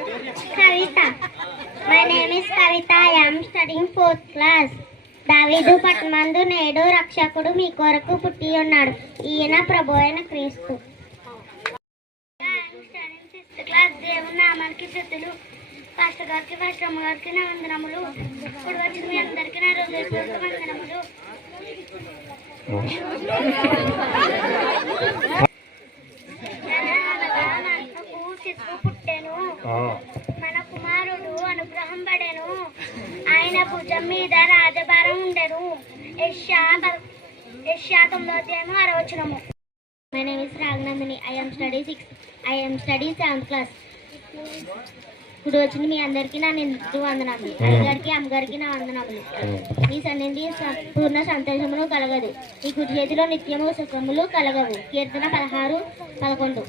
Kavita. My name is Kavita. I am studying 4th class. దావీదు పట్టమందు నేడు రక్షకుడు మీ కొరకు పుట్టి ఉన్నాడు. ఈయన ప్రభు అయిన క్రీస్తు. క్లాస్ దేవుని నామానికి స్థుతులు. పాస్టర్ గారికి పాస్టర్ అమ్మ గారికి నా వందనములు. ఇప్పుడు వచ్చిన మీ అందరికీ నా హృదయపూర్వక వందనములు. శిశువు పుట్టెను, మన కుమారుడు అనుగ్రహం పడెను, ఆయన భుజం మీద రాజభారం ఉండెను. యెషయా 9:6. My name is Ragnandini. I am studying 7th class. ఇప్పుడు వచ్చిన మీ అందరికీ నా నిండు వందనములు. అయ్యగారికి అమ్మగారికి నా వందనములు. మీ సన్నిధి పూర్ణ సంతోషమును కలగదు, మీ కుడి చేతిలో నిత్యము సుఖములు కలగవు. కీర్తన 16:11.